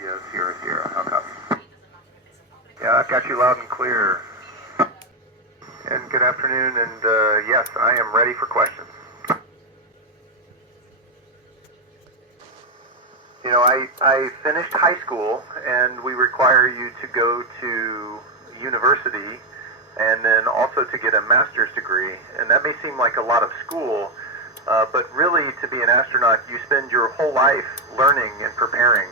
Sierra. How copy? Yeah, I've got you loud and clear. And good afternoon, and yes, I am ready for questions. You know, I finished high school, and we require you to go to university and then also to get a master's degree. And that may seem like a lot of school, but really to be an astronaut, you spend your whole life learning and preparing.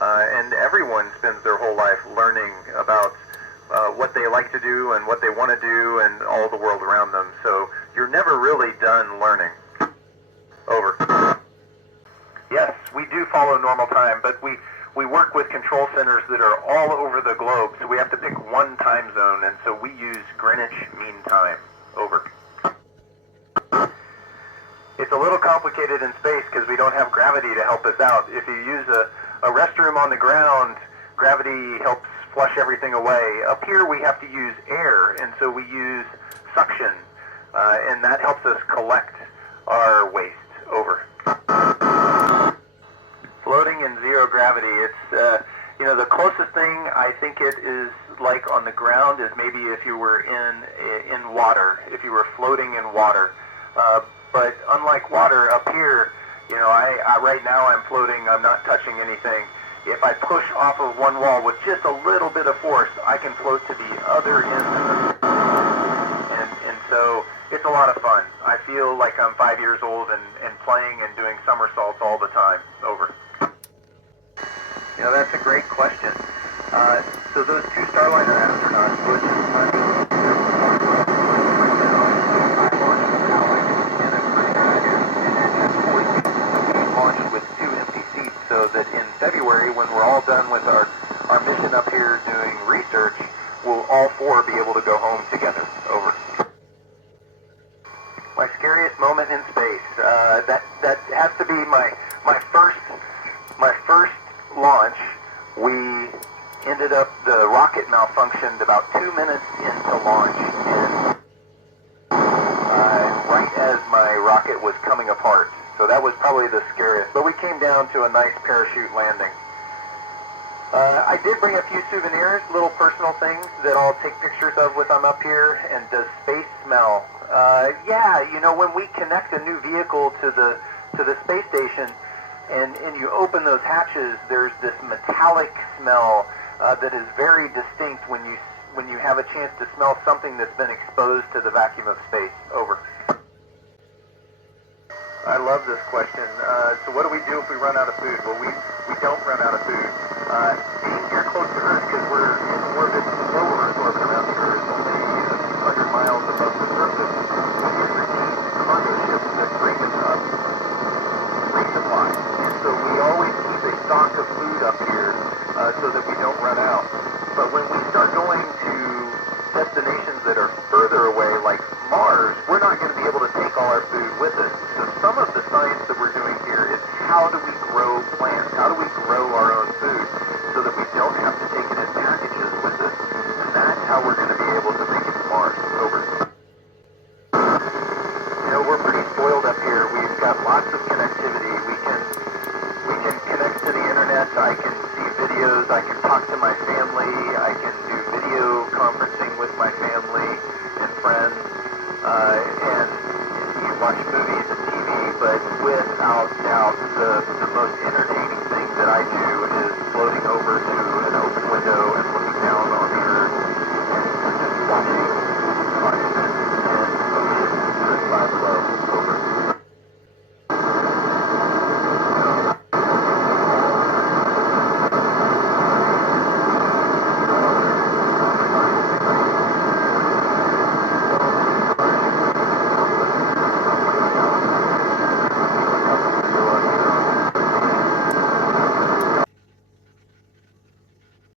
And everyone spends their whole life learning about what they like to do and what they want to do and all the world around them. So you're never really done learning. Over. Yes, we do follow normal time, but we work with control centers that are all over the globe, so we have to pick one time zone, and so we use Greenwich Mean Time. Over. It's a little complicated in space because we don't have gravity to help us out. If you use a restroom on the ground, gravity helps flush everything away. Up here we have to use air, and so we use suction, and that helps us collect our waste. Over. Floating in zero gravity, it's, you know, the closest thing I think it is like on the ground is maybe if you were in water, if you were floating in water. But unlike water, up here, you know, I right now I'm floating, I'm not touching anything. If I push off of one wall with just a little bit of force, I can float to the other end. And so it's a lot of fun. I feel like I'm 5 years old and playing and doing somersaults all the time. Over. You know, that's a great question. So those two Starliner astronauts, Bush and Honey, launched with 2 empty seats, so that in February, when we're all done with our mission up here doing research, we'll all 4 be able to go home together. Over. My scariest moment in space, that has to be my first launch. We ended up, the rocket malfunctioned about 2 minutes into launch, and right as my rocket was coming apart. So that was probably the scariest. But we came down to a nice parachute landing. I did bring a few souvenirs, little personal things that I'll take pictures of when I'm up here. And does space smell? Yeah, you know, when we connect a new vehicle to the space station, and you open those hatches, there's this metallic smell that is very distinct when you have a chance to smell something that's been exposed to the vacuum of space. Over. I love this question. So what do we do if we run out of food? Well, we don't run out of food. Being here close to Earth, because we're in orbit, low Earth orbit around the Earth, only a few hundred miles above the surface, we entertain cargo ships that bring us up resupply. And so we always keep a stock of food up here so that we don't run out. But when we start going to destinations that are further away, like Mars, we're not going to be able to take all our food with us. So some of the science that we're doing here is how do we grow plants? How do we grow our own food so that we don't have to take it in packages with us? And that's how we're going to be able to make it to Mars. Over. You know, we're pretty spoiled up here. We've got lots of connectivity. We can connect to the internet. I can see videos. I can talk to my family. I can do video conferencing with my family and friends. And you watch movies and TV, but without doubt, the most